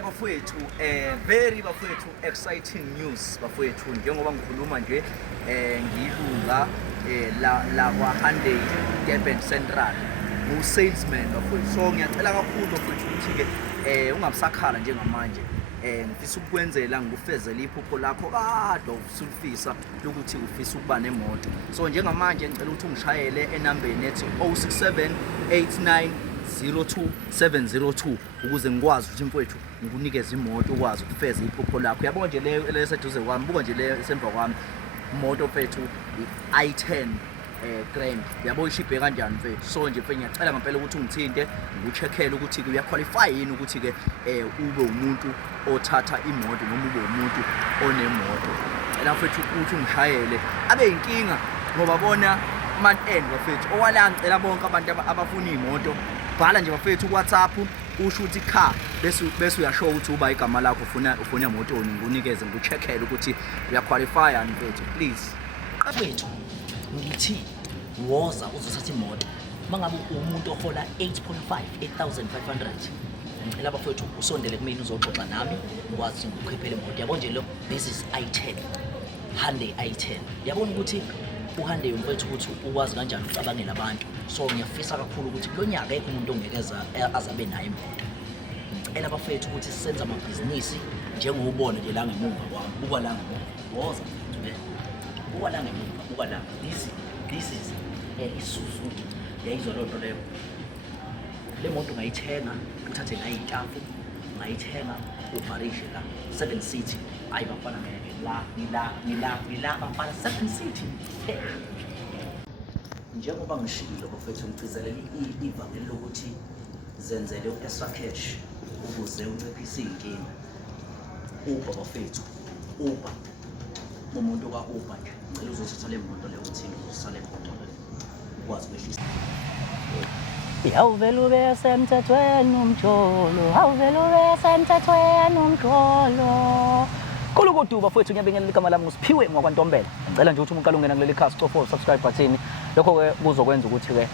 ngiyacela bafowethu very bafowethu exciting news bafowethu njengoba ngikhuluma nje ngilunga la kwa Hyundai Durban Central ngu salesman bafowethu. So ngiyacela kakhulu bafowethu ukuthi ke ungabusakhala njengamanje ngifisa ukukwenzela ngikufezele iphupho lakho kade usulifisa lokuthi ufisa ukuba nemoto. So njengamanje ngicela ukuthi ungishayele enambeni ethi 0678902702 ukuze ngikwazi ukuthi mfowethu ngikunikeze imoto ukwazi ukufeza iphupho lakho. Yabona nje leyo leseduze kwami, buka nje leyo esemva kwami, imoto mfowethu i10 grand. Yabo ishibhe kanjani mfethu. So nje mfethu ngiyacela ngempela ukuthi ungithinte ngikucheckele ukuthi ke uyaqualify yini ukuthi ke ube umuntu othatha imoto noma ube umuntu onemoto. Ela mfethu ukuthi ungishayele abe inkinga ngoba bona man end bafethu owala ngicela bonke abantu abafuna imoto bhala nje bafethu ku WhatsApp usho ukuthi car bese uyasho ukuthi uba igama lakho ufuna imoto ngikunikeze ngikucheckele ukuthi uyaqualify yini mfethu. Please Qabethu ngithi woza uzothatha imoto mangabe umuntu ohola 8.5 8500 ngicela bafethu usondele kumina uzoxoxa nami ukwazi ukukhiphela imoto. Yabo nje lo this is i10 Hyundai i10. Yabona ukuthi uHyundai mfethu ukuthi ukwazi kanjani ucabangela abantu. So ngiyafisa kakhulu ukuthi kulo nyaka ekho umuntu ongekeza azabe nayo imoto. Ngicela bafethu ukuthi sisenze amabhizinisi njengobona nje la ngemuva kwami. Buka la ngemuva woza buka la ngemuva buka la this is iSuzu yayizwa lonto leyo. Le moto ngayithenga ngithathe la itafu ngayithenga uvarishe la 7 seat ayi bafana ngila bafana 7 seat. Njengoba ngishilo bafethu ngicizelela ivangeli lokuthi zenzele u-extra cash ukuze unciphise inkinga. Uba bafethu uba umuntu ka Uber nje ngicela uzothatha le moto leyo uthini usale moto le ukwazi ukwehlisa. Awuvela ube semthethweni umjolo, awuvela ube semthethweni umjolo. Kulukudu bafethu ngiyabingelela igama lami nguSiphiwe ngakwaNtombela. Ngicela nje ukuthi umuntu ungena kuleli khasi cofa subscribe button. Lokho ke kuzokwenza ukuthi ke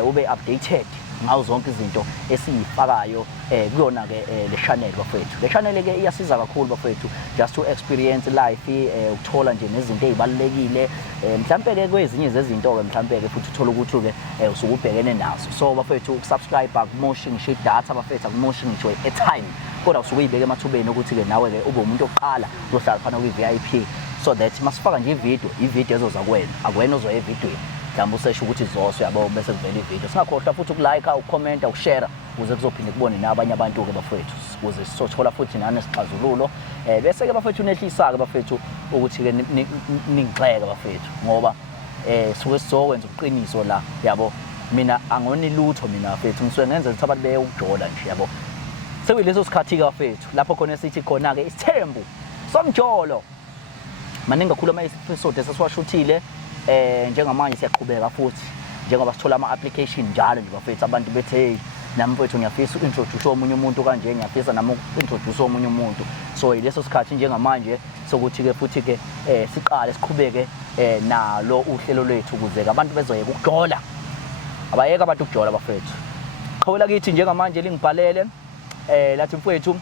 ube updated ngazo zonke izinto esiyifakayo kuyona ke le channel bafethu. Le channel ke iyasiza kakhulu bafethu just to experience life ukuthola nje nezinto ezibalekile mhlambe ke kwezinye zezinto ke mhlambe ke futhi uthola ukuthi ke usukubhekene nazo. So bafethu ukusubscribe akumoshi ngisho data bafethu akumoshi ngisho airtime kodwa usuke uyibeke emathubeni ukuthi ke nawe ke ube umuntu oqala uzohlala phana ku VIP so that masifaka nje ivideo ezoza kuwena akuwena ozoya evidweni mhlawumbe usesho ukuthi izosho yabo bese kuvela ivideo. Singakhohlwa futhi ukulike ucomment ukushare ukuze kuzophinde kubone nabanye abantu ke bafethu ukuze sisothola futhi nane sixazululo bese ke bafethu nehlisa ke bafethu ukuthi ke ningixeke bafethu ngoba suke sizokwenza ubuqiniso la yabo. Mina angoni lutho mina bafethu ngisuke ngenza ukuthi abantu beye ukujola nje yabo. Sekuyileso sikhathi ke bafethu lapho khona sithi khona ke isithembu somjolo maningi kakhulu ama episode esasiwashuthile njengamanje siyaqhubeka futhi njengoba sithola ama application njalo nje bafethu abantu bethe hey nami mfethu ngiyafisa uintroduce omunye umuntu kanje ngiyafisa nami uintroduce omunye umuntu. So yileso sikhathi njengamanje sokuthi ke futhi ke siqale siqhubeke nalo uhlelo lwethu ukuze abantu bezoyeka ukujola abayeka abantu ukujola bafethu. Qhawela kithi njengamanje lingibhalele lathi mfethu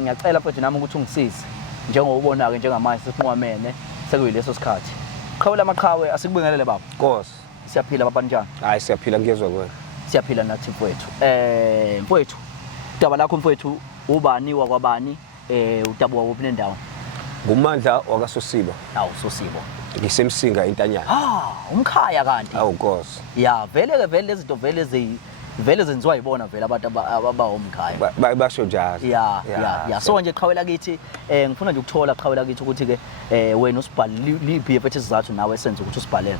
ngiyacela mfethu nami ukuthi ungisize njengoba ubona ke njengamanje sifunqwamene sekuyileso sikhathi. Qhawela amaqhawe asikubingelele baba. Nkosi. Siyaphila baba njani? Hayi siyaphila ngiyezwa kuwena. Siyaphila nathi mfethu. Mfethu udaba lakho mfethu ubani wakwabani udaba wakuphi nendawo? Ngumandla wakaSosibo. Awu Sosibo. Ngisemsinga eNtanyana. Umkhaya kanti. Awu Nkosi. Ya vele ke vele lezinto vele zenziwa yibona vele abantu abawomkhaya basho njalo. Ya so nje qhawela kithi ngifuna nje ukuthola qhawela kithi ukuthi ke wena usibhali liphi efethu sizathu nawe senze ukuthi usibhalele.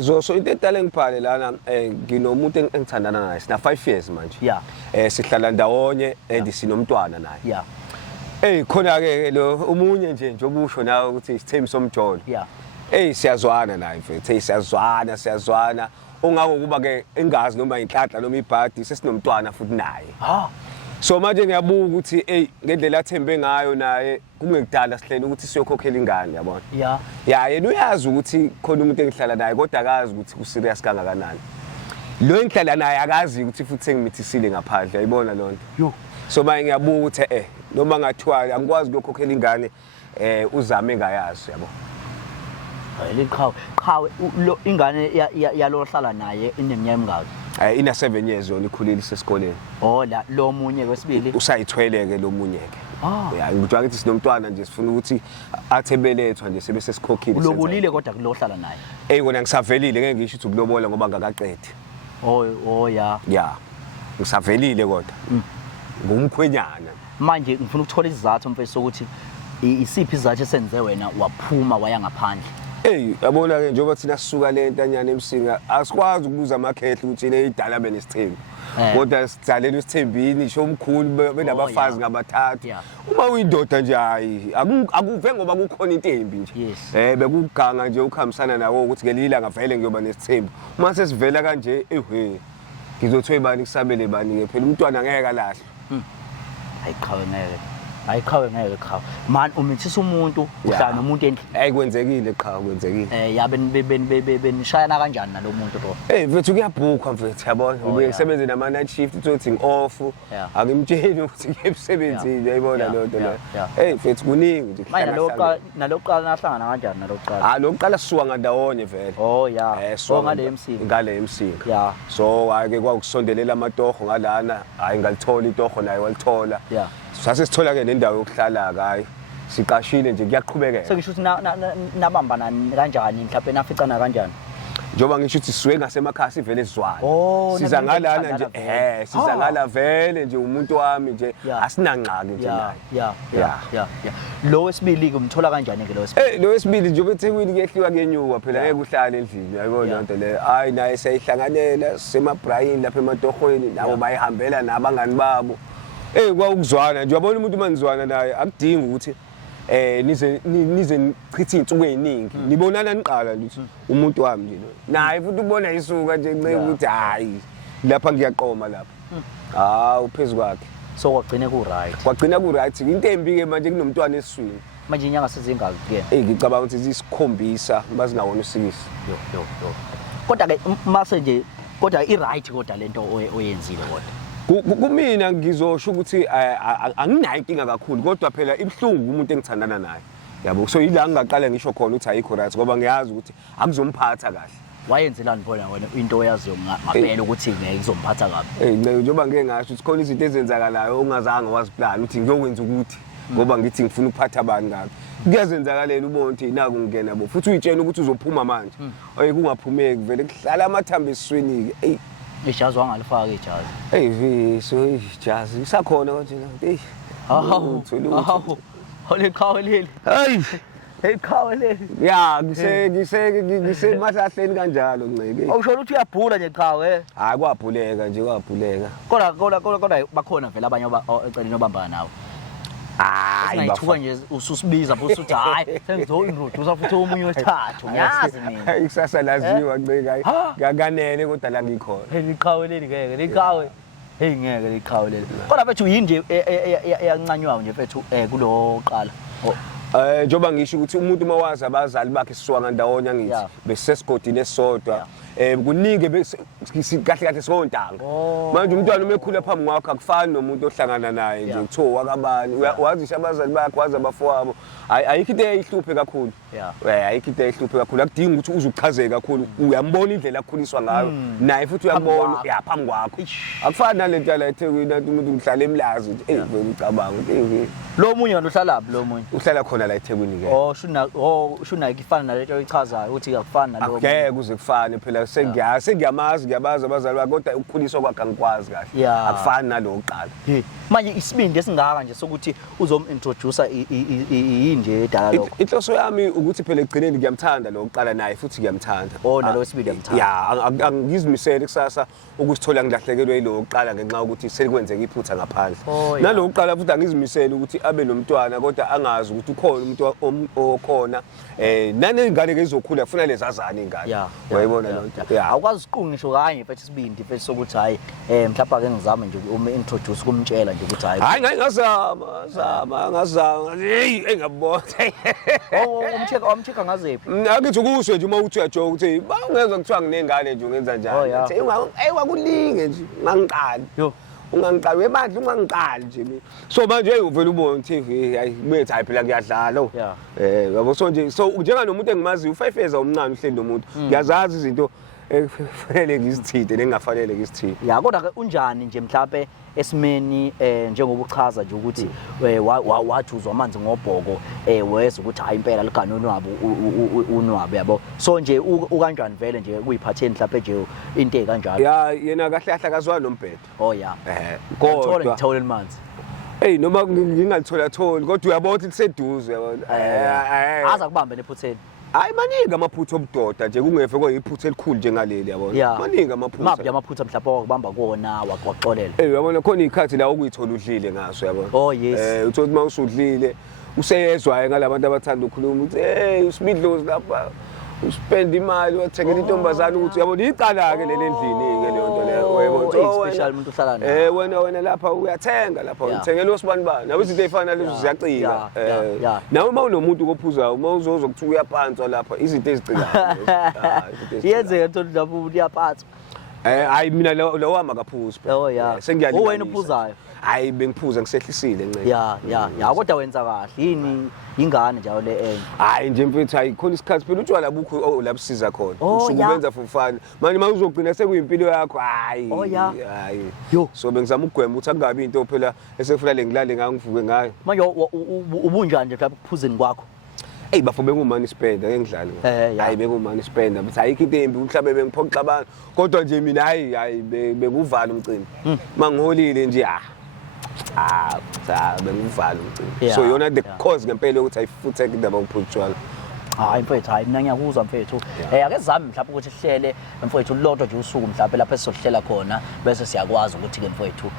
So into edale ngibhale lana nginomuntu engithandana naye sina 5 years manje. Yeah. Sihlala ndawonye and sinomntwana naye. Yeah. Khona ke lo umunye nje obusho nawe ukuthi isithembu somjolo. Yeah. Siyazwana naye mfethu. Siyazwana. Ungako kuba ke engazi noma inhlanhla noma ibhadi sesinomntwana futhi naye. So manje ngiyabuka ukuthi ngendlela athembe ngayo naye kungekudala sihlele ukuthi siyokhokhela ingane yabona. Yena uyazi ukuthi khona umuntu engihlala naye kodwa akazi ukuthi ku serious kangakanani. Lo engihlala naye akazi ukuthi futhi sengimthisile ngaphandle yayibona lonto. so manje ngiyabuka ukuthi noma ngathiwa angikwazi ukukhokhela ingane uzame engayazi yabo. Qhawe ingane yalohlala naye ineminyaka emingaki? Ina 7 years yona ikhulile sesikoleni. Oh la lo munye kwesibili Usayithweleke lo munye ke. Ya ngithiwa ngithi sinomntwana nje sifuna ukuthi athebelethwa nje sebe sesikhokhile. Ulobulile kodwa kulohlala naye. Kona ngisavelile ngeke ngisho ukuthi ukulobola ngoba ngakaqedi. Ya. Ya. Ngisavelile kodwa. Ngumkhwenyana. Manje ngifuna ukuthola isizathu mfethu sokuthi isiphi isizathu esenze wena waphuma waya ngaphandle. Yabona ke njengoba thina sisuka le ntanyana emsinga asikwazi ukubuza amakhehle ukuthi idala benesithembu. Kodwa sidlalelwe isithembini isho omkhulu benabafazi ngabathathu. Uma uyindoda nje hayi akuve ngoba kukhona into embi nje. Bekuganga nje ukuhambisana nawo ukuthi ngelila ngavele ngiyoba nesithembu. Uma sesivela kanje ngizothwe bani kusabele bani ke phela umntwana ngeke alahle. Ayiqhawe ngeke qhawe. Man umithisa umuntu uhlala nomuntu endle. Kwenzekile qhawe kwenzekile. Ya benishayana kanjani nalomuntu lo? Mfethu kuyabhukwa mfethu yabona. Ngisebenza nama night shift uthi ngi-off. Akimtsheli ukuthi ngiyemsebenzini yayibona lo nto lo. Mfethu kuningi nje. Manje nalokuqala nahlangana kanjani nalokuqala? Lokuqala sisuka ngandawonye vele. Ngale emsinga. Ngale emsinga. So ake kwakusondelela amatoho ngalana, hayi ngalithola itoho naye walithola. Sase sithola ke nendawo yokuhlala hayi siqashile nje kuyaqhubekela. Sengisho ukuthi nabambana kanjani mhlawumbe naficana kanjani? Njoba ngisho ukuthi siwe ngasemakhaya sivele sizwana. Siza ngalana nje siza ngala vele nje umuntu wami nje asinangqaki nje naye. Lo wesibili ke umthola kanjani ke lo wesibili? Lo wesibili nje beThekwini kuyehliwa kenyuka phela ngeke uhlale endlini yayibona lonto le. Hayi naye sayihlanganela semabrayini lapha ematohweni nabo bayihambela nabangani babo. Kwakuzwana nje uyabona umuntu manizwana naye akudingi ukuthi nize nichithe insuku eziningi nibonana niqala nje umuntu wami nje naye futhi ubona isuka nje nceke ukuthi hayi lapha ngiyaqoma lapha uphezulu kwakhe so kwagcina ku right into embi ke manje kunomntwana esiswini manje inyanga sezingaki ke ngicabanga ukuthi zisikhombisa bazingawona usikisi kodwa ke mase nje kodwa i-right kodwa lento oyenzile kodwa kumina ngizosho ukuthi anginayo inkinga kakhulu kodwa phela ibhlungu umuntu engithandana naye yabo so yila ngaqala ngisho khona ukuthi ayikho right ngoba ngiyazi ukuthi akuzomphatha kahle wayenzelani bona wena into oyaziyo ngapela ukuthi ngeke izomphatha kabi njengoba ngeke ngasho ukuthi khona izinto ezenzakalayo ongazange wazi plan ukuthi ngiyokwenza ukuthi ngoba ngithi ngifuna ukuphatha abantu ngabe kuyazenzakalela ubone ukuthi naku ngingena bo futhi uyitshela ukuthi uzophuma manje kungaphumeki vele kuhlala amathambo esiswini ke ijazi wangalifaka ijazi so ijazi isakhona konje la oleqhawe leli eqhawe leli ya ngise mahlahleni kanjalo nceke awusho ukuthi uyabhula nje qhawe hayi kwabhuleka nje kwabhuleka kodwa bakhona vele abanye eceleni obambana nawo ngayithuka nje ususibiza futhi uthi hayi sengizointroduce futhi omunye wesithathu ngiyazi mina ikusasa laziwa nceke ngakanene kodwa la ngikhona liqhawe leli ngeke liqhawe ngeke liqhawe leli kodwa bethu yini nje eyancanywayo nje bethu kulo qala njoba ngisho ukuthi umuntu mawazi abazali bakhe sisuka ngandawonye ngithi besesigodini esodwa kuningi kahle kahle sontanga manje umntwana uma ekhula phambi kwakho akufani nomuntu ohlangana naye nje kuthiwa kabani wazisha abazali bakhe wazi abafowabo ayikho into eyihluphe kakhulu ayikho into eyihluphe kakhulu akudingi ukuthi uzuchazeke kakhulu uyambona indlela akhuliswa ngayo naye futhi uyambona phambi kwakho akufani nalento la eThekwini umuntu uhlala emlazi nje ngicabanga ukuthi lo munye uhlala lo munye uhlala khona la eThekwini ke shuna ifana nalento oyichazayo ukuthi akufani nalo ngeke kuze kufane phela sengiyamazi ngiyabazi abazali bakhe kodwa ukukhuliswa kwakhe angikwazi kahle akufani naloqala manje isibindi esingaka nje sokuthi uzomintroduce yinje edala lokho inhloso yami ukuthi phela egcineni ngiyamthanda loqala naye futhi ngiyamthanda nalo sibindi ngiyamthanda angizimisele kusasa ukusithola ngilahlekelwe yiloqala ngenxa ukuthi selikwenzeka iphutha ngaphandle naloqala futhi angizimisele ukuthi abe nomntwana kodwa angazi ukuthi ukhona umuntu okhona nanengane ke izokhula kufuna lezazana ingane wayibona lonto awukwazi usiqunga ngisho kanye mfethu isibindi mfethu sokuthi hayi mhlawumbe ake ngizame nje uma introduce kumtshela nje ukuthi hayi ngazama engabona umcheka ngaziphi ngakithi kusho nje uma uthi uyajoka ukuthi bangezwe kuthiwa nginengane nje ungenza njani wakulinge nje ngangiqala ungangiqali wemandla ungangiqali nje mina so manje uvela ubone TV hayi bethi hayi phela kuyadlala yabo so nje so njenganomuntu engimaziyo u5 years omncane uhleli nomuntu ngiyazazi izinto ekufanele ngizithinte nengafanele ngizithinte ya kodwa ke unjani nje mhlawumbe esimeni njengoba uchaza nje ukuthi wathi uzwa amanzi ngobhoko weza ukuthi hayi impela ligana unwabu unwabu yabo so nje ukanjani vele nje kuyiphatheni mhlawumbe nje into ekanjalo ya yena kahle kahle akazwana nombhedo oh ya kodwa ngithola imanzi hey noma ngingalithola tholi kodwa uyabona ukuthi liseduze yabona aza kubambe nephutheni hayi maningi amaphutha obudoda nje kungeve koyiphutha elikhulu njengaleli yabona maningi amaphutha maphi amaphutha mhlawumbe wakubamba kuona waxolela uyabona khona ikhathi la ukuyithola udlile ngaso yabona oh yes uthola uma usudlile useyezwaye ngalabantu abathanda ukukhuluma ukuthi hey uSmidlozi lapha uspend imali wathengela intombazana ukuthi yabona iqala ke leli endlini ke leyo nto leyo yabona special umuntu uhlala naye wena lapha uyathenga lapha uthengela osibani bani nawe izinto ezifana nalezo ziyacika nawe uma unomuntu kophuzayo uma uzokuthi uyaphantswa lapha izinto ezicikayo yenzeke nto lapho uyaphantswa hayi mina lo wama kaphuzi oh ya sengiyalila wena uphuzayo hayi bengiphuza ngisehlisile ncane ya kodwa wenza kahle yini ingane njalo le enye hayi nje mfethu hayi khona isikhathi phela utshwala bukho labusiza khona usukubenza for fun manje uma uzogcina sekuyimpilo yakho hayi hayi so bengizama ukugwema ukuthi akungabi into phela esefuna lengilale ngangivuke ngayo manje ubunjani nje mhlawumbe kuphuzeni kwakho hey bafo bengumani spend ake ngidlale hayi bengumani spend but ayikho into embi mhlawumbe bengiphoqa abantu kodwa nje mina hayi bekuvala umcimbi mangiholile nje bengivala umcimbi so yona the cause ngempela ukuthi ayifuthe indaba yophutshwala hayi mfethu hayi mina ngiyakuzwa mfethu ake zami mhlawumbe ukuthi sihlele mfethu lodwa nje usuku mhlawumbe lapha esizohlela khona bese siyakwazi ukuthi ke mfethu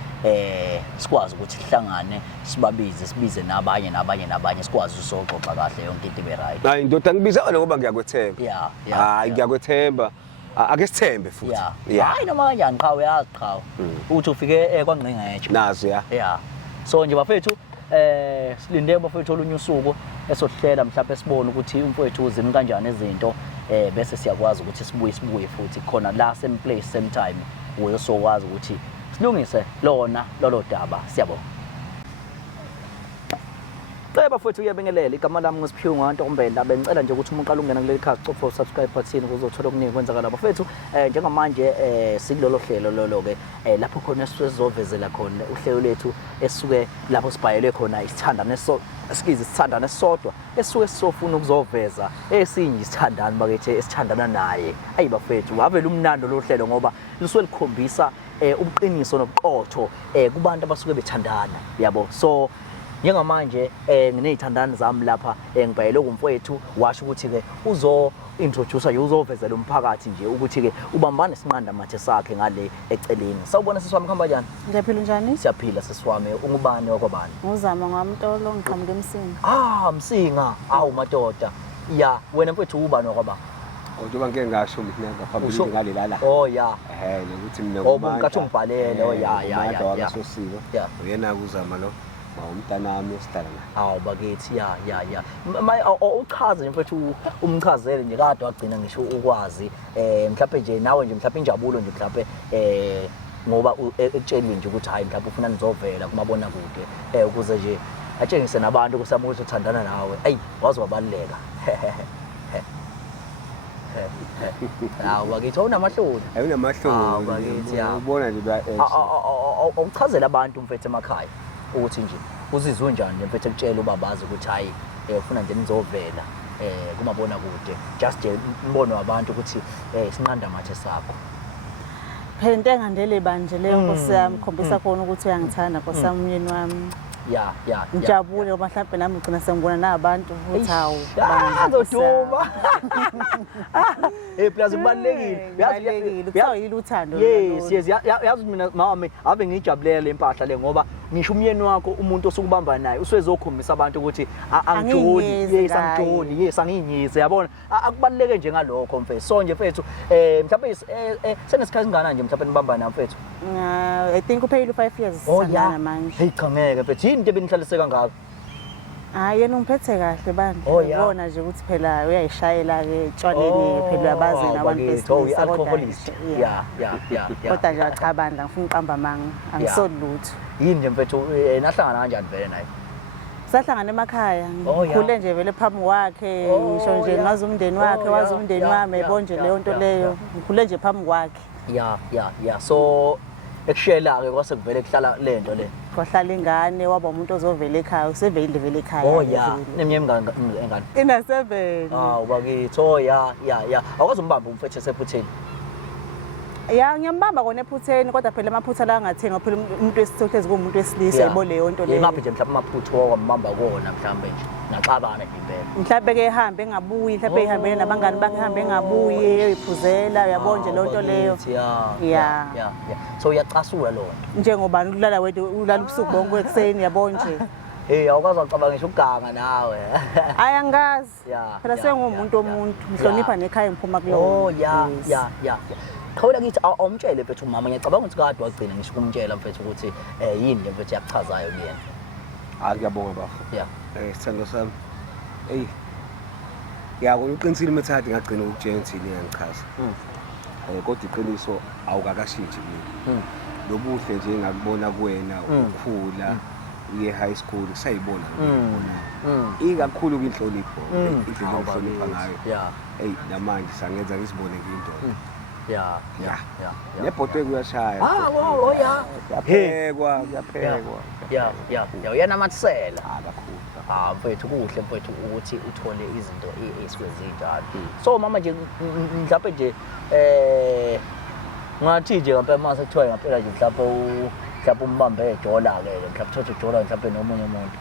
sikwazi ukuthi sihlangane sibabize sibize nabanye sikwazi usoxoxa kahle yonke into ibe right hayi ndoda ngibiza wena ngoba ngiyakwethemba hayi ngiyakwethemba ake sithembe futhi hayi noma kanjani qha uyazi qha uthi ufike kwangqingetshe nazi so nje bafethu silinde bafethu olunye usuku esohlela mhlawumbe sibone ukuthi umfowethu uzini kanjani izinto bese siyakwazi ukuthi sibuye futhi khona la same place same time uyosokwazi ukuthi silungise lolo daba siyabona Ceba futhi uyabengelela igama lami ngosiphiwe ngwantombela bengicela nje ukuthi umuntu ungena kuleli khasi copha subscribe button ukuze uthola okuningi kwenzakala bafethu njengamanje sikulolo hlelo lolo ke lapho khona sizovezela khona uhlelo lethu esuke lapho sibhayele khona isithandane isithandane esodwa esuke sisofuna ukuzoveza esinye isithandane bakethe esithandana naye ayi bafethu wavela umnando lo hlelo ngoba lisuke likhombisa ubuqiniso nobuqotho kubantu abasuke bethandana yabo so njengamanje nginezithandana zami lapha ngibhayele kumfowethu washo ukuthi ke introducer uzovezela umphakathi nje ukuthi ke ubambane sinqanda mathe sakhe ngale eceleni sawubona sisiwami khamba kanjani ngiyaphila njani siyaphila sisiwami ungubani wakwabani ngizama ngwamtolo ngiqhamuke Msinga Msinga awu madoda ya wena mfowethu ubani wakwabani Njengoba ngeke ngasho mina ngaphambili ngale lala nokuthi mina ngomnkathi ungibhalele ya sosiko uyena kuzama lo umntanami esihlala naye awu bakithi ya uchaze nje mfethu umchazele nje kade wagcina ngisho ukwazi mhlawumbe nje nawe nje mhlawumbe injabulo nje mhlawumbe ngoba etshelwe nje ukuthi hayi mhlawumbe ufuna nizovela kumabona kude ukuze nje atshengise nabantu kusama ukuthi uthandana nawe ayi wazi wabaleka awu bakithi unamahloni ayunamahloni bakithi ubona nje uchazela abantu mfethu emakhaya ukuthi nje uzizwe njani nje mfethu ekutshela ubabazi ukuthi hayi ufuna nje nizovela kumabona kude just nje imbono wabantu ukuthi sinqanda mathe sakho phela into engandele banje leyo Nkosi yami khombisa khona ukuthi uyangithanda Nkosi yami umyeni wami ya ngijabule ngoba mhlawumbe nami ngicina sengibona nabantu ukuthi hawu bazoduma plus kubalekile kuthiwa yilo uthando yes yazi mina mama ave ngijabulela le mpahla le ngoba ngisho umyeni wakho umuntu osukubamba naye usezokhombisa abantu ukuthi angijoni yes anginyize yabona akubaleke nje ngalokho mfethu so nje mfethu mhlawumbe senesikhathi singana nje mhlawumbe nibamba na mfethu I think uphele 5 years sangana manje hey cha ngeke mfethu yini into ebenihlaliseka ngakho Hayi yena ungiphethe kahle bani. Oh, yeah. Ubona nje ukuthi phela uyayishayela ke tshwaleni phela uyabazi nabantu besilisa alcoholist. Yeah. Kodwa nje cha bandla ngifuna uqamba amanga angisolutho. Yini nje mfethu nahlangana kanjani vele naye? Sahlangana emakhaya Oh, yeah. ngikhule nje vele phambi kwakhe ngisho nje ngazi umndeni wakhe wazi umndeni wami ebonje leyo nto leyo ngikhule nje phambi kwakhe. Yeah. So ekushela ke kwase kuvele kuhlala lento le. Kwahlala ingane waba umuntu ozovela ekhaya usevele vele ekhaya. Oh yeah. Neminyaka engane. Ina 7. Ubakithi. Oh yeah. Awukwazi umbamba umfethu esephutheni. Ya ngiyambamba kona ephutheni kodwa phela amaphutha la angathenga phela umuntu wesithothezi kumuntu wesilisa yebo leyo nto leyo. Yimaphi nje mhlawumbe amaphutha owambamba kona mhlawumbe nje naxabana nje impela. Mhlawumbe ke ehambe engabuyi mhlawumbe ehambele nabangani bakhe ehambe engabuyi eyiphuzela uyabona nje lonto leyo. Yeah. So uyacasula lo nto. Njengoba ulala wedwa ulala ubusuku bonke ekseni yabona nje. Hey awukwazi ucabanga ngisho uganga nawe. Hayi angazi. Yeah. Phela sengumuntu ngihlonipha nekhaya ngiphuma kulo. Oh yeah. Khawula kithi awumtshele mfethu umama ngiyacabanga ukuthi kade wagcina ngisho kumtshela mfethu ukuthi yini le mfethu yakuchazayo kuyena. Ngiyabonga bafo. Yeah. Sithando sami. Yako uqinisile methadi ngagcina ukutshela ukuthi ngiyangichaza. Kodwa iqiniso awukakashintshi mina. Lobuhle nje ngakubona kuwena ukukhula uye high school sayibona ngibona. Ikakhulu kwinhlonipho indlela ohlonipha ngayo. Yeah. Namanje sangenza ngisibone into. Yeah. Nebhotwe kuyashaya. Oh yeah. Kuyaphekwa. Yeah. Uyanamathisela. Kakhulu. Mfethu kuhle mfethu ukuthi uthole izinto esikwezinjalo. So mama nje mhlawumbe nje ngathi nje ngempela mase kuthiwa ngempela nje mhlawumbe umbambe ejola ke mhlawumbe uthathe ejola mhlawumbe nomunye umuntu.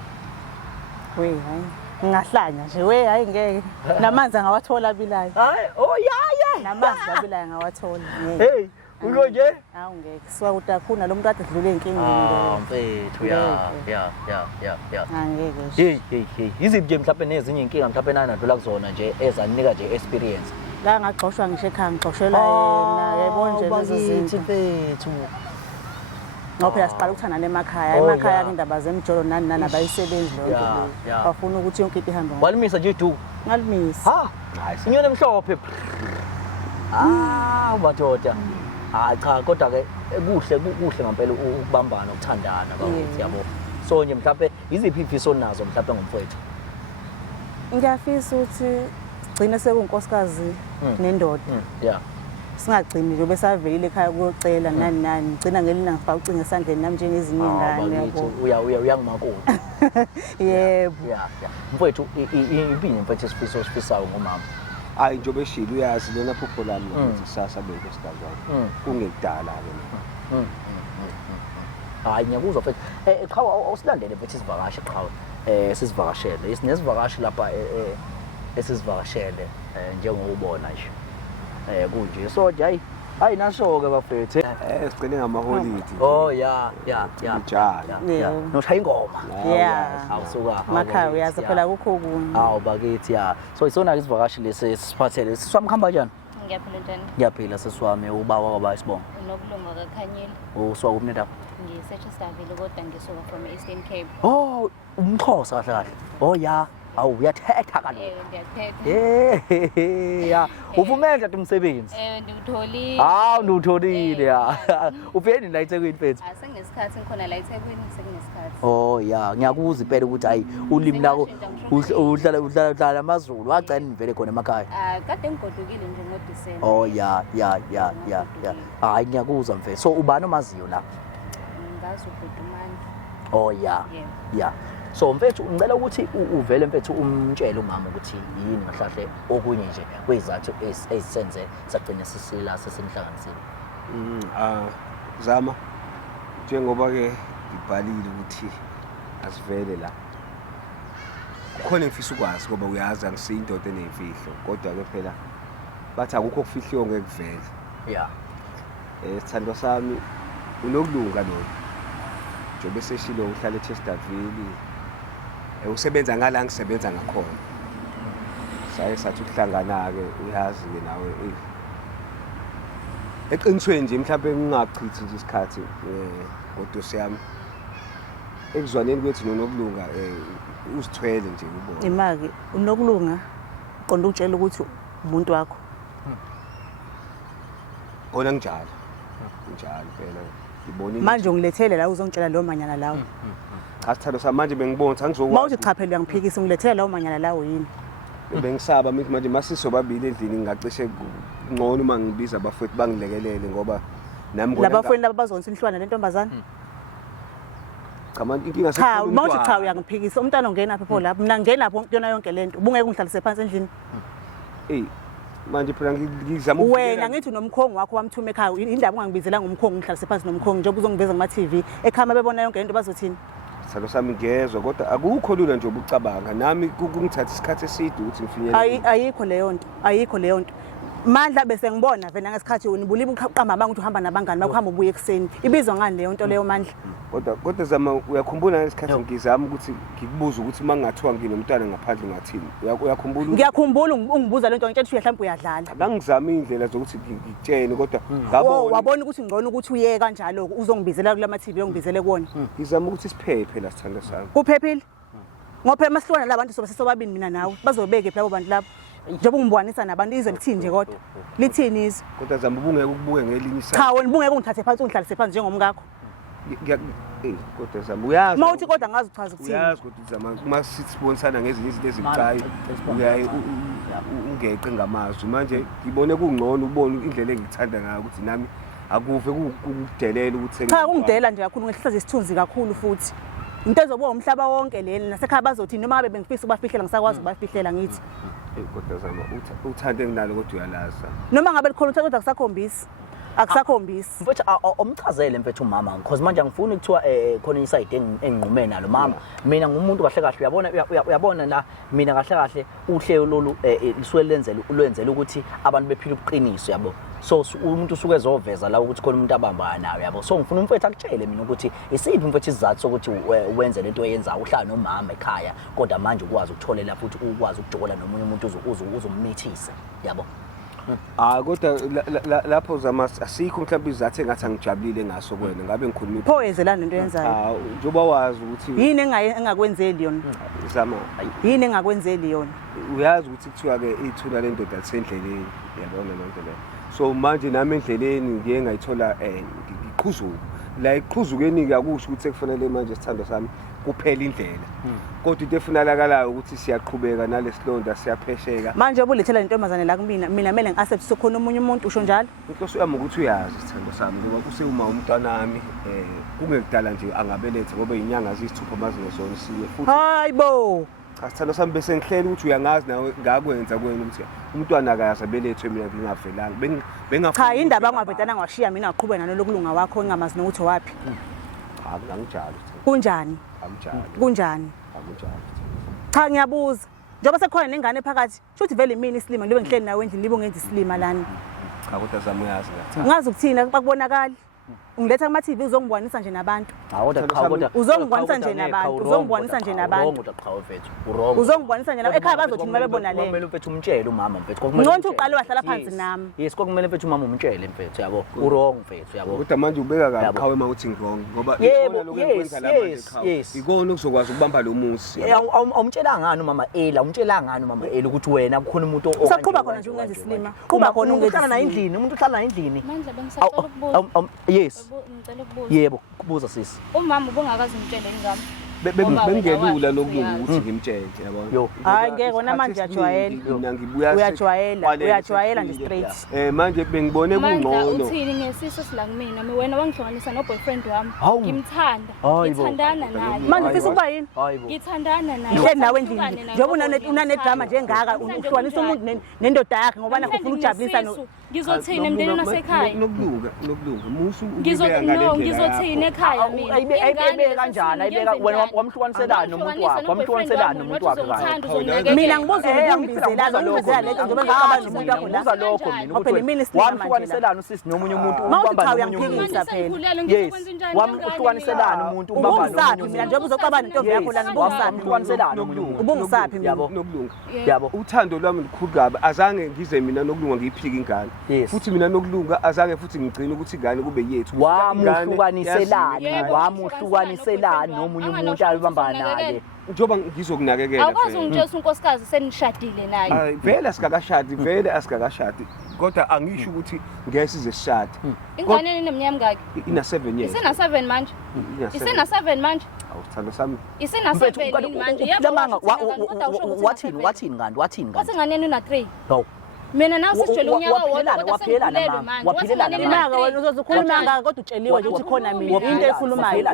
We hayi ngingahlanya nje we hayi ngeke namanzi angawathola abilayo. Hayi oh yeah. Namanzi abilayo angawathola. Hey ulo nje? Hawu ngeke siwa ukuthi akhuna lo muntu kade dlule inkingeni. Mfethu yeah. Angeke. Hey iziphi nje mhlawumbe nezinye inkinga mhlawumbe nanadlula kuzona nje ezanika nje experience. La ngagxoshwa ngisho ekhaya ngigxoshela yena yebo nje lezo zinto. Mfethu. Ngoba phela siqala ukuthandana emakhaya indaba zemjolo nani abayisebenzi lonke Yeah. bafuna ukuthi yonke into ihambe. Walimisa nje idu. Ngalimisa. Inyoni emhlophe. Ubadoda. Cha kodwa ke kuhle ngempela ukubambana ukuthandana bakuthi yabo. So nje mhlawumbe iziphi ifiso nazo mhlawumbe ngomfowethu. Ngiyafisa ukuthi sigcine sekunkosikazi nendoda. Yeah. Singagcini nje besavelile ekhaya ukuyocela nani gcina ngelina ngifaka ucinga esandleni nami njengezinye izingane yabo. Uyangimakoti. Yebo. Yeah. Mfowethu impini mfethu esifisayo ngomama. Hayi njobe shilo uyazi lona phupho lami ukuthi kusasa benkosikazi wami. Kungekudala ke. Hayi ngiyakuzwa mfethu. Qhawe awusilandele mfethu isivakashi qhawe. Sisivakashele. Sinesivakashi lapha esizivakashele njengokubona nje. Kunje so nje hayi nasho ke bafethu Sigcine ngamaholidi. Oh yeah. Ujala. Noshaya ingoma. Yeah. Awusuka. Makhaya uyazi phela kukho okunye. Bakithi ya. So isona isivakashi lesi siphathele. Siswami khamba kanjani? Ngiyaphila njani? Ngiyaphila seswami ubawa kwaba isibongo. Nobulunga kaKhanyile. Usuka kumneda. NgiseChesterville kodwa ngisuka from Eastern Cape. Oh, umXhosa kahle kahle. Oh yeah. Awu uyathetha kaloku. Ngiyathetha. Yeah. Uvumenza umsebenzi. Ndiwutholile. Ndiwutholile ya. Ufeni la eThekwini mfethu? Sengesikhathi ngikhona la eThekwini sengesikhathi. Oh yeah, ngiyakuza impela ukuthi hayi ulimi lakho uhlala amaZulu wagcina nivele khona emakhaya. Kade ngigodukile nje ngoDisemba. Oh yeah. Hayi ngiyakuzwa mfethu. So ubani omaziyo la? Ngazi uBhudumani. Oh yeah. So mfethu ngicela ukuthi uvele mfethu umtshele umama ukuthi yini ngahlahle okunye nje kwezathu ezisenze sagcina sisila sesimhlanganisile. Zama njengoba ke ibhalile ukuthi asivele la. Kukhona ngifisa ukwazi ngoba uyazi angisiyindoda enezimfihlo kodwa ke phela bathi akukho okufihliwe ngekuvela. Yeah. Sithando sami unokulunga lo. Njobe seshilo uhlala eChesterville. Usebenza ngala ngisebenza ngakhona. Saye sathi ukuhlangana ke uyazi ke nawe eqinisweni nje mhlawumbe ngingachithi nje isikhathi kodwa siyami ekuzwaneni kwethu nobulunga uzithwele nje ubone. Imaki unokulunga qonda ukutshela ukuthi umuntu wakho. Kona njalo phela ngibonile Manje ungilethele la uzongitshela lawo manyana lawo. cha sithando sami manje bengibona ukuthi angizokwazi Mawuthi cha phela uyangiphikisa ungilethele lawo manyana lawo yini? bengisaba manje masisobabili endlini ngingacishe ngcono uma ngibiza abafowethu bangilekelele ngoba nami Labafowethu laba bazonisa inhlwana lentombazana. cha manje inkinga Cha, mawuthi cha uyangiphikisa umntana ongena phepho lapho mina ngena lapho yona yonke lento ubungeke ungihlalise phansi endlini. Manje phela ngizama Wena ngithi nomkhongi wakho wamthuma ekhaya indaba ungangibizela ngomkhongi ngihlalise phansi nomkhongi njengoba uzongiveza kuma TV ekhaya bebona yonke lento bazothini. Salo sami ngezwe kodwa akukho lula nje ubucabanga nami kungithatha isikhathi eside ukuthi ngifinyelele ayikho leyo nto Mandla bese ngibona vena ngesikhathi unibuliba uqamba ukuthi uhamba nabangani bakho hamba ubuye ekseni ibizwa ngani leyo nto leyo Mandla kodwa zama uyakhumbula ngesikhathi ngizama ukuthi ngikubuza ukuthi mangingathiwa nginomntwana ngaphandle ngathini uyakhumbula Ngiyakhumbula ungibuza lento ngitshela mhlawumbe uyadlala Angizama indlela zokuthi ngikutshene kodwa ngabona wabona ukuthi ngcono ukuthi uye kanjalo uzongibizela kulama TV uyongibizele kuona ngizama ukuthi siphephe la sithando sami Kuphephile ngophela masihlona labantu soba sesobabini mina nawe bazobeke labo bantu labo njengoba ngibonisa nabantu izwe lithini nje kodwa lithini izwe kodwa zama ubungeke ukubuke ngelinye isandla cha wena ubungeke ungithathe phansi ungihlalise phansi njengomkakho kodwa zama uyazi mawuthi kodwa ngazi uchaza ukuthini uyazi kodwa zama uma sibonisana ngezinye izinto ezibucayi uyaye ungeqe ngamazwi manje ngibone kungcono ubone indlela engithanda ngayo ukuthi nami akuve kukudelela ukuthi cha kungidela nje kakhulu ngehlisa isithunzi kakhulu futhi into ezobuka umhlaba wonke leli nasekhaya bazothi noma ngabe bengifisa ukubafihlela ngisakwazi ukubafihlela ngithi kodwa zama uthande nginalo kodwa uyalaza noma ngabe likhona ukuthi kodwa akusakhombisi mfethu omchazele mfethu umama because manje angifuni ukuthiwa khona inside enginqume nalo mama mina ngumuntu kahle kahle uyabona la mina kahle kahle uhlelo lolu lisuke lwenzele ukuthi abantu bephile ubuqiniso yabo so umuntu usuke ezoveza la ukuthi khona umuntu abambana nayo yabo so ngifuna umfethu akutshele mina ukuthi isiphi mfethu isizathu sokuthi wenze lento oyenzayo uhlala nomama ekhaya kodwa manje ukwazi ukutholela futhi ukwazi ukujola nomunye umuntu uzomithisa yabo kodwa lapho zama asikho mhlawumbe izathu engathi angijabulile ngaso kwena ngabe ngikhuluma pho yenzelana into yenzayo njoba wazi ukuthi yini engakwenzeli yona zama yini engakwenzeli yona uyazi ukuthi kuthiwa ke ithula lendoda lisendleleni yabona lonke le so manje nami endleleni ngiye ngayithola ngiqhuzuka la iqhuzukeni ke akusho ukuthi kufanele manje sithando sami kuphela indlela kodwa into efunakalayo ukuthi siyaqhubeka nalesilonda siyaphesheka manje obulethela intombazane la kumina mina mele ngiaccept sokhona umunye umuntu usho njalo inhloso yami ukuthi uyazi sithando sami ngoba kusewuma umntwana wami kungekudala nje angabeletha ngoba inyanga zisithupha mazingezona siye futhi hayibo asithando sami bese ngihlela ukuthi uyangazi nawe ngakwenza kwena ukuthi umntwana akayazi abelethwe mina ngingavelanga cha indaba angavedana ngashiya mina aqhubeka nalokulunga wakho engamazi nokuthi wapi angijalo kunjani kunjani cha ngiyabuza njengoba sekhona nengane phakathi shuthi vele mina isilima libe ngihleli nawe endlini libe ngenza isilima lana cha kodwa zama uyazi ngathi ngazi ukuthina bakubonakala ungiletha kuma TV uzongibonisa nje nabantu kodwa uzongibonisa nje nabantu uzongibonisa nje nabantu uzongibonisa nje ekhaya bazothi babebona le kumele mfethu umtshele umama mfethu ngconto uqale wahlala phansi nami yes kokumele mfethu umama umtshele mfethu yabo wrong mfethu yabo kodwa manje ubeka kabi qhawe mawuthi ngwrong ngoba yebo lokwenza la manje qhawe ikona okuzokwazi ukubamba lo musi awumtshela ngani umama Ela umtshela ngani umama Ela ukuthi wena kukhona umuntu usaqhuba khona nje ungenza isilima kuba khona ungenza na endlini umuntu uhlala endlini Mandla bengisacela ukubuza. Yes Ngicela ukubuza. yebo kubuza sisi Umama ubungakazi ngitshele ngami. bengelula lokulunga ukuthi ngimtshele yabona hayi ngeke wona manje uyajwayela nje straight manje bengibone kungcono uthini ngesiso sila kumina wena wangihlanganisa no boyfriend wami ngimthanda ngithandana naye manje ufisa ukuba yini ngithandana naye ngihleli nawe endlini njengoba unanedrama njengaka uhlukanisa umuntu nendoda yakhe ngoba nakho ufuna ukujabulisa ngizothina emndenini wasekhaya nokulunga musu ngizothina ekhaya mina ayibeka kanjani ayibeka wena wamhlukaniselana nomuntu wakho wamhlukaniselana nomuntu wakhe mina ngibuza ngibizela ngizela lento njengoba ngicabanga umuntu wakho la uza lokho mina ukuthi wamhlukaniselana usisi nomunye umuntu ubamba nomunye umuntu yes wamhlukaniselana umuntu ubamba nomunye mina njengoba uzocabanga intombi yakho la wamhlukaniselana nomunye umuntu ubungisaphi yabo nokulunga yabo uthando lwami likhulu kabi azange ngize mina nokulunga ngiyiphike ingane Yes. futhi mina nokulunga azange futhi ngigcine ukuthi ingane kube yethu. wamuhlukaniselani nomunye umuntu ayibambana naye njoba ngizokunakekela awukwazi ungitshela unkosikazi senishadile naye hayi vele asikakashadi vele asikakashadi kodwa angisho ukuthi ngeke size sishade ingane ineminyaka mingaki ina 7 years isena 7 manje isena 7 manje awuthanda sami isena 7 manje wathini kanti wasenganeni una 3 no mina nawe sijele unyaka wona Imanga wena uzokhuluma ngaka kodwa utsheliwe nje ukuthi khona mina into ekhulumayo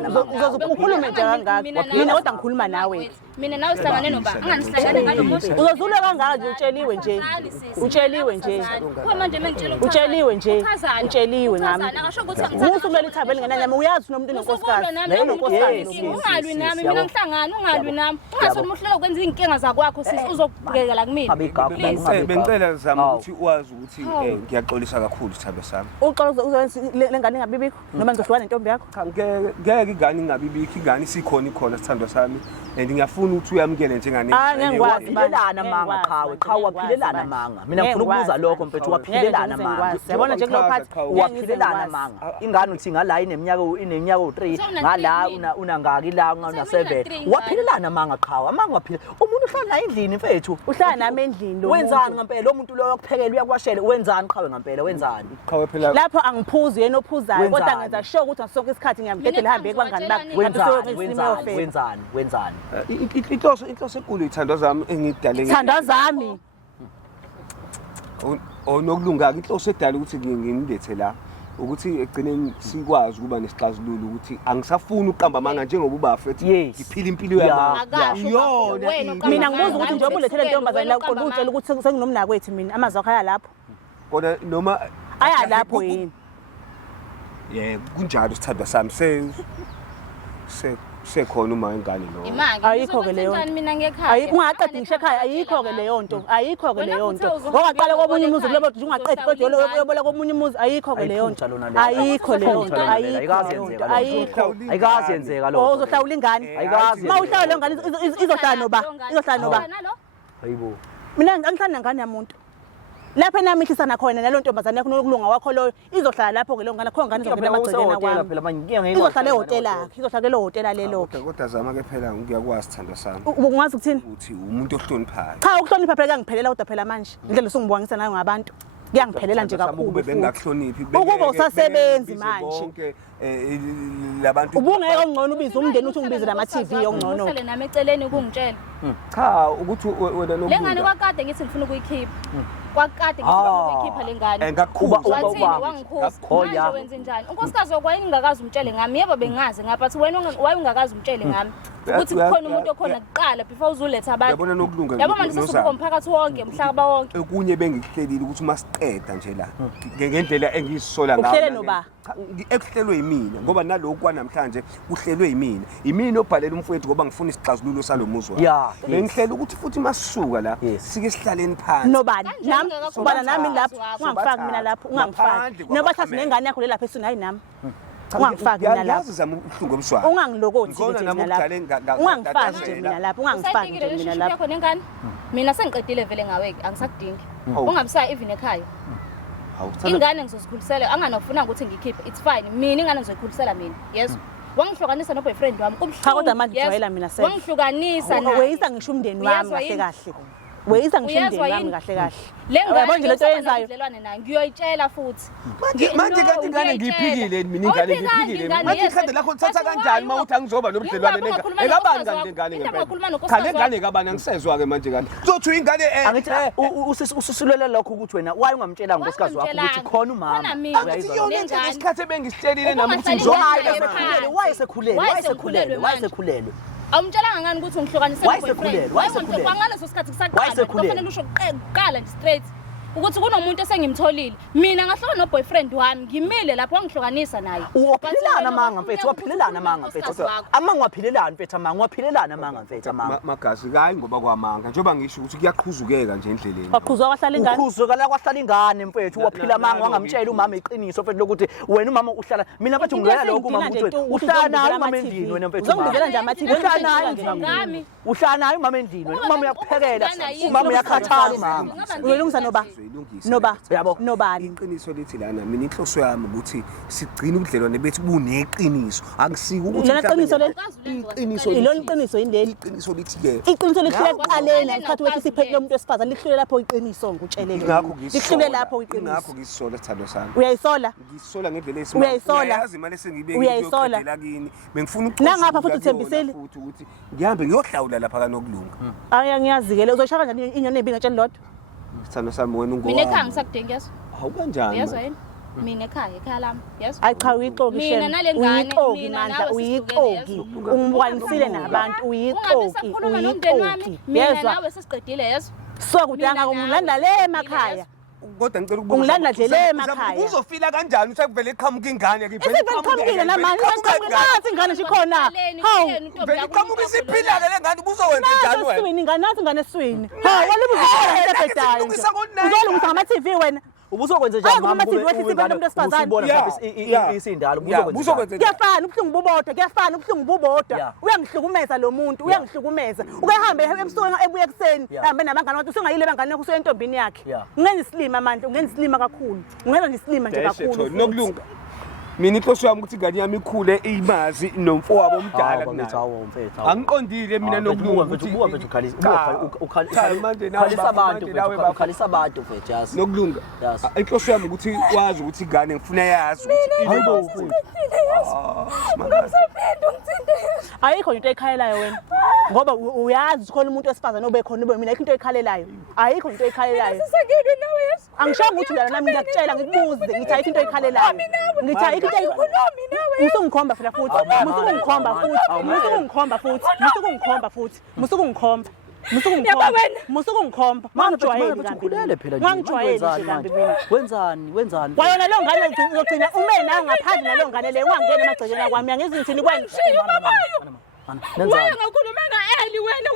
uzokhuluma nje kangaka mina kodwa ngikhuluma nawe mina nawe sihlangane noba anganihlangane ngalomuntu uzozule kangaka nje utsheliwe nje manje mengitshela utsheliwe ngami akasho ukuthi usukumele ithabeli ngenanyama uyazi nomuntu unonkosikazi ungalwi nami mina ngihlangane ungalwi nami ungatholi umuhlelo ukwenza inkinga zakwakho sisi uzokubhekela kumina bengicela zama ukuthi wazi ukuthi ngiyaxolisa kakhulu Sithandwa sami uxolo uzowenza lengane ingabibikho noma ngizohlukana nentombi yakho ngeke ingane ingabibikho ingane isikhona ikhona Sithandwa sami and ngiyafuna ukuthi uyamukele njengane waphilelana manga qhawe waphilelana manga mina ngifuna ukubuza lokho mfethu waphilelana manga yabona nje kulophathi waphilelana manga ingane uthi ngala ineminyaka u3 ngala unangaki la una 7 waphilelana manga qhawe amanga waphila umuntu uhlala la endlini mfethu uhlala nami endlini lo wenzani ngempela lo muntu lo yokuphekela uyakwashela wenzani qhawe ngempela wenzani qhawe phela lapho angiphuzi yena ophuzayo kodwa ngenza sure ukuthi asonke isikhathi ngiyamdedela hambe kubangani bakhe wenzani inhloso enkulu Ithandwa zami engidale Ithandwa zami onokulunga inhloso edala ukuthi nginilethe la ukuthi egcineni sikwazi ukuba nesixazululo ukuthi angisafuni uqamba amanga njengoba ubafethi ngiphila impilo yami yona mina ngibuza ukuthi njengoba ulethele intombazane la uqonda utshela ukuthi senginomnako wethu mina amazwi akho aya lapho kodwa noma aya lapho yini kunjalo Sithandwa sami sekhona uma ingane lo ayikho ke leyo mina ngekhaya ungaqedi ngisho ekhaya ayikho ke leyo nto ngokaqala komunye umuzi kulobo nje ungaqedi kodwa uyobola komunye umuzi ayikho ke leyo nto ayikho leyo nto ayikazi yenzeka lokho uzohlawula ingane ayikazi mawuhlawula le ngane izohlala noba hayibo mina angihlala nengane yamuntu lapha nami ihlisana khona nalo ntombazane yakho nokulunga wakho loyo izohlala lapho ke lo ngane khona ngane izongena amagcekeni kwami phela manje ngiyenge izohlala ehotela yakhe izohlala le hotela lelo kodwa zama ke phela ngiyakwazi Sithandwa sami ungazi ukuthini uthi umuntu ohloniphayo cha ukuhlonipha phela kuyangiphelela kodwa phela manje indlela songibongisa nayo ngabantu kuyangiphelela nje kakhulu ukube bengakuhloniphi ukuba usasebenzi manje labantu ubungeke ongcono ubize umndeni uthi ungibize nama TV ongcono usele nami eceleni ukungitshela cha ukuthi wena le ngane kwakade ngithi ngifuna ukuyikhipha kwakade ngifuna ukuyikhipha le ngane engakhuba wathini wangikhuza manje wenze njani unkosikazi wakwaye ngingakazi umtshele ngami yebo bengazi ngapha athi wena waye ungakazi umtshele ngami ukuthi kukhona umuntu okhona kuqala before uzuletha abantu yabona nokulunga yabo manje sesibuka umphakathi wonke mhlaba wonke okunye bengikuhlelile ukuthi uma siqeda nje la ngendlela engiyisola ngayo uhlele noba ekuhlelwe yimina ngoba nalokho kwanamhlanje kuhlelwe yimina obhalela umfowethu ngoba ngifuna isixazululo salomuzi wakhe bengihlela ukuthi futhi masisuka la sike sihlaleni phansi nobani nami ubana nami lapho ungangifaki mina lapho ungangifaki noba thatha nengane yakho lepha esini hayi nami ungangifaki mina lapho yazi zama ubuhlungu obuswayo ungangilokothi nje mina lapho ungangifaki nje mina lapho ungangifaki nje mina lapho yakho nengane mina sengiqedile vele ngaweke angisakudingi ungabisaya even ekhaya ingane ngizozikhulisela anganofuna ukuthi ngikhiphe it's fine mina ingane ngizoyikhulisela mina yes wangihlukanisa no boyfriend wami cha kodwa manje ujwayela mina sasa wangihlukanisa naye weyisa ngisho umndeni wami kahle kahle weyisa ngisho umndeni wami kahle kahle le ngane nje lento yenzayo ubudlelwane naye ngiyoyitshela futhi manje kanti ingane ngiyiphikile mina ingane ngiyiphikile manje ikhanda lakho lithatha kanjani mawuthi angizoba nobudlelwane nengane ekabani kanti ngane ngempela cha lengane ekabani angisezwa ke manje kanti uzothi ingane angithi ususulela lokho ukuthi wena waye ungamtshela ngosikazi wakho ukuthi khona umama angithi yona nje isikhathi ebengisitshelile nami ukuthi ngizohaya wayesekhulelwe awumtshelanga ngani ukuthi ungihlukanise no-boyfriend wangaleso sikhathi kusaqala kufanele usho kuqala nje straight ukuthi kunomuntu esengimtholile mina ngahlala no-boyfriend wami ngimile lapho wangihlukanisa naye waphilelana manga mfethu waphilelana manga mfethu amanga waphilelana mfethu amanga waphilelana manga mfethu amanga magazi hayi ngoba kwamanga njengoba ngisho ukuthi kuyaqhuzukeka nje endleleni waqhuzwa kwahlala ingane uqhuzuka la kwahlala ingane mfethu waphila amanga wangamtshela umama iqiniso mfethu lokuthi wena umama uhlala mina mfethu ngiyela lokho umama ukuthi uhlala naye umama endlini wena mfethu uzongibizela nje ama-TV uhlala naye umama endlini wena umama uyakuphekela umama uyakhathala umama uyolungisa noba ngilungise. Noba Yabo. nobani. Iqiniso lithi lana mina inhloso yami ukuthi sigcine ubudlelwane bethu buneqiniso. Akusiko ukuthi Lona qiniso leli. iqiniso Ilona iqiniso yindeni. iqiniso lithi ke. Iqiniso lihlule ekuqaleni ngesikhathi wethu siphekile umuntu wesifazane lihlule lapho iqiniso ngutshelele. Ngakho lihlule lapho iqiniso. Ngakho ngisola sithando sami. Uyayisola? Ngisola ngendlela esimanga. Uyayisola? Uyazi imali esengibeke Uyayisola? kini. Bengifuna Nangapha futhi uthembisile. futhi ukuthi ngihambe ngiyohlawula lapha kanokulunga. Ngiyazike le uzoshaka kanjani inyoni ebinga tshela lodwa? Sithando sami wena Mina ekhaya ngisakudinga yeso. Hawu kanjani? Uyezwa yini? Mina ekhaya lami. Yeso. Hayi cha uyixoki Mina shem. nale ngane, Uyixoki mina manje nawe uyixoki. sesihlukene, Ungibwanisile nabantu uyixoki Ungabisakhuluma nomndeni wami. uyixoki. Mina Yezwa? nawe sesiqedile yeso. Sokudanga ungilanda le emakhaya. Kodwa ngicela ukubuza. Ungilanda nje le emakhaya. Uzofila kanjani usakuvele eqhamuka ingane ke Isiqhamukile namanje nathi ingane nje khona. Hawu. Iqhamuka isiphila ke lengane ubuzokwenza njani wena? Eswini ingane ngane eswini. Hawu walibuza ebhedayo. Uzolungisa ngama TV wena. Ubusokwenze njani Hawu, kuma TV wethi sibona umuntu wesifazane. Usibona isindalo Ubuzokwenza njani? Kuyafana ubuhlungu bubodwa kuyafana ubuhlungu bubodwa Yeah. uyangihlukumeza lo muntu uyangihlukumeza ukehambe ebusuku ebuye ekseni hambe nabangane wakhe usungayile bangane yakhe usuye entombini yakhe Yeah. ungenza isilima manje ungenza isilima kakhulu ungenza nje isilima nje kakhulu Nokulunga. Mina inhloso yami ukuthi ingane yami ikhule imazi nomfowabo omdala kunayo. Angiqondile mina nokulunga ukuthi ukhalisa abantu mfethu yazi nokulunga. Yes. Inhloso yami ukuthi wazi ukuthi ingane ngifuna yazi ukuthi Hayibo. ayikho into ekhalelayo wena ngoba uyazi khona umuntu wesifazane obekhona ube mina into ekhalelayo ayikho into ekhalelayo angishongo ukuthi uyala nami ngiyakutshela ngikubuze ngithi ayikho into ekhalelayo ngithi ayikho into musungikhomba phela futhi musungikhomba mangijwayele kambi mina wenzani kwayona lo ngane ngizogcina umena ngaphandle nalo ngane le ungangena emagcekeni kwami angizi ngithini kwena Wayengakhuluma ngaEli wena,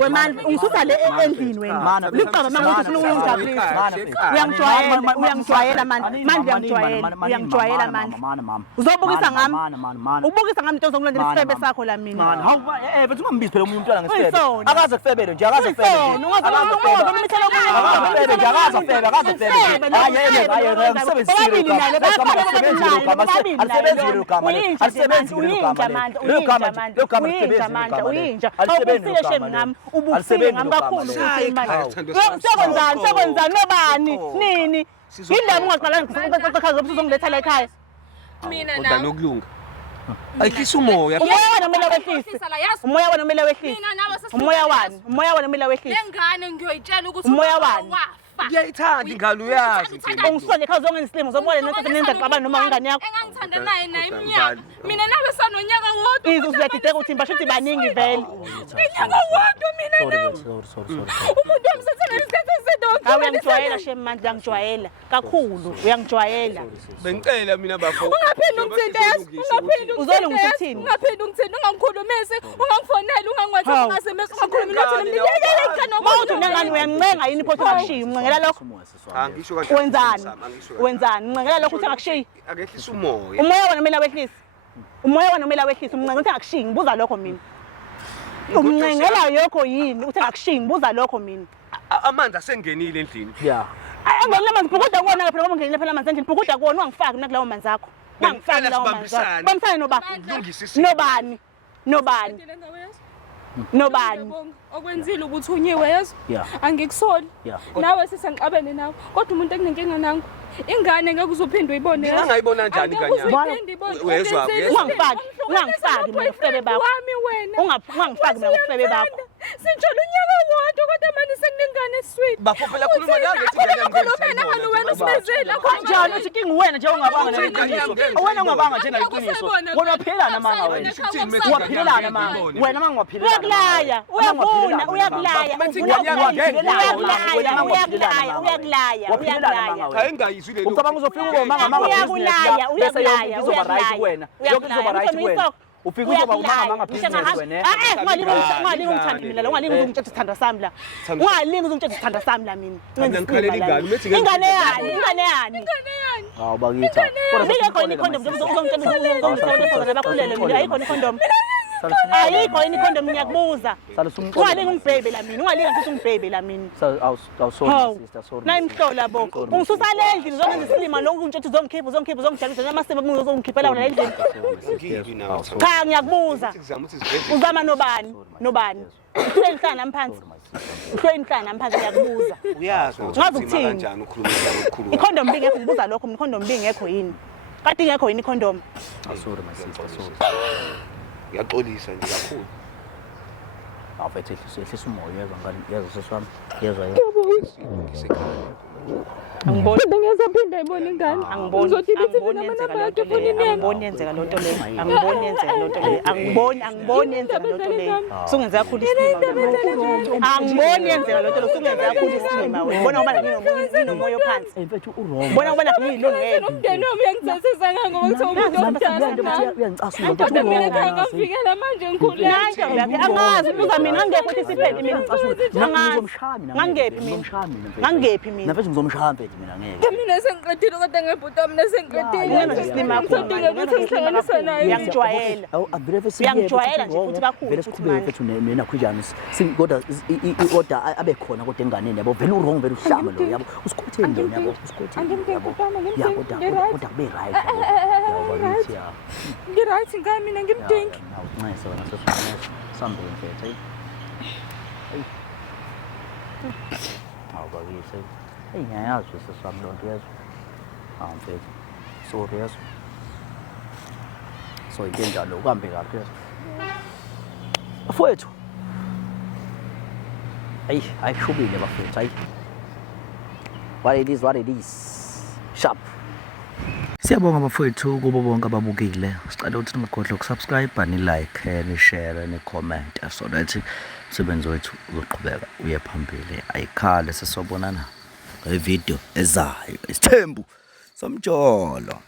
wena ungisusa le endlini wena liqaba mangothi ufuna ungijabulisa uyangijwayela manje uzobukisa ngami ubukisa ngami into zokulandela isifebe sakho la mina bethi ungambizi phela umuntu umntwana ngesifebe Uyisona. akaze kufebele nje akaze kufebele sekwenzani nobani nini yindaba ungaqala uzongiletha la ekhaya mina kodwa nokulunga. Ayikhisa umoya. umoya wena kumele wehlise umoya wena kumele wehlise Mina nawe umoya wena kumele wehlise lengane ngiyoyitshela ukuthi Umoya wani? Ngiyayithanda ingane uyazi. ungisonje khawuze ongenislimu uzobona nento nenza qabana noma ingane yakho engangithanda naye iminyaka mina nawe sanonyaka wodwa izo usuyadideka uthi mbasho uthi baningi vele iminyaka wodwa mina nawe umuntu wamsethe ngesikhathi esidonke uyangijwayela shem manje uyangijwayela kakhulu uyangijwayela Bengicela mina bafo. ungaphinde ungithinte ungaphinde Uzolungisa ukuthini? ungaphinde ungithinte ungangikhulumisi ungangifoneli ungangiwatheli ungasemesi ungakhulumi nothini mawuthi unengane uyamncenga yini phothi ungakushiyi umncengela lokho Angisho kanjani. wenzani umncengela lokho uthi angakushiyi Akehlisa umoya. umoya wena kumele wehlise umncengela uthi angakushiyi ngibuza lokho mina umncengela yokho yini uthi angakushiyi ngibuza lokho mina Amanzi asengenile endlini. Angena amanzi bhukuda kuona ngapha ngoba ngenile phela amanzi endlini bhukuda kuona ungangifaki nakulawo manzi akho ungangifaki lawo manzi akho bamsana noba nobani okwenzile ubuthunyiwe yezo angikusoli nawe sisengixabene nawe kodwa umuntu ekunenkinga nangu ingane ngeke uzophinde uyibone Ngingayibona njani kanyana? Uyezwa ungangifaki mina ufebe bakho wami wena ungangifaki mina ufebe bakho sinjalo unyaka wodwa kodwa manje sekunengane sweet Bafophela khuluma nami ethi ngeke wena usibezela kanjani uthi kingi wena nje ungabanga neqiniso wena ungabanga nje neqiniso wena waphilana manga wena waphilana manga wena manga waphilana Ayingayizwi le. ucabanga uzofika ubomanga manga bese yonke izoba right kuwena yonke izoba right kuwena ufika uzoba umanga manga business wena ungalingi ungithanda mina la ungalingi uzongitshela isithanda sami la ungalingi uzongitshela isithanda sami la mina ingane yani hawu bakitha kodwa khona ikhondom uzongitshela bakhulele mina ayikho ikhondom ayikho yini ikhondom ngiyakubuza Sala sumxolo. ungalinga ungibhebhela mina ungalinga ngithi ungibhebhela mina Awusori Hawu, sister, sorry. na imhlola bo ungisusa le endlini zongenza isilima lokhu ntshothi uzongikhipha uzongijabulisa namasebe mungu uzongikhiphela wona le endlini cha ngiyakubuza uzama nobani uhleli nihlala nami phansi uhleli nihlala nami phansi ngiyakubuza uyazi Ngazi ukuthini? kanjani ukhuluma njalo ukukhuluma ikhondom bingekho ngibuza lokho mina ikhondom bingekho yini kade ingekho yini ikhondom Sorry my sister, sorry. ngiyaxolisa nje kakhulu Awufethe ehlisa umoya yezwa ngani yezwa seswami yezwa angiboni ngiyazaphinda ayibona ingane angiboni yenzeka lonto leyo angiboni yenzeka lonto leyo angiboni yenzeka lonto leyo angiboni yenzeka lonto leyo sungenza kakhulu isilima angiboni yenzeka lonto leyo sungenza kakhulu isilima wena bona ngoba nginomoya ophansi mfethu uRoma. bona ngoba ngiyilungelo umndeni wami uyangithathisa ngoba ngithola umuntu omdala Uyangicasula kodwa mina ekhaya ngafikela manje ngikhulule angazi ubuza mina ngangekho ukuthi siphethe mina ngangephi mina Nafethu ngizomshaya mfethu mina ngeke. mina sengiqedile kodwa ngebhuti wami nesengiqedile Ngeke nje isilima yakho Ngidinga ukuthi ngihlanganise naye uyangijwayela Uyangijwayela nje futhi kakhulu Vele futhi sikhuleke manje. mfethu nena khujani kodwa kodwa abe khona kodwa enganeni yabo vele uwrong vele uhlamba lo yabo usikhotheni lo yabo usikhotheni yabo ya kodwa kube right yabo bakithi ya ngiright ngami mina ngimdingi awuncayise wena sesona sambe mfethu hey awubakithi hey ngiyayazi sesami lonto yezwa mfethu sorry yezwa so into enjalo uhambe kahle yezwa bafowethu ayishubile bafowethu ayi what it is sharp. Siyabonga bafowethu kubo bonke ababukile. Sicela ukuthi ningakhohlwa ukusubscribe, ni-like, ni-share, ni-comment so that umsebenzi wethu uzoqhubeka uye phambili. Ayikhale sesobonana ngevideo ezayo. Isithembu somjolo.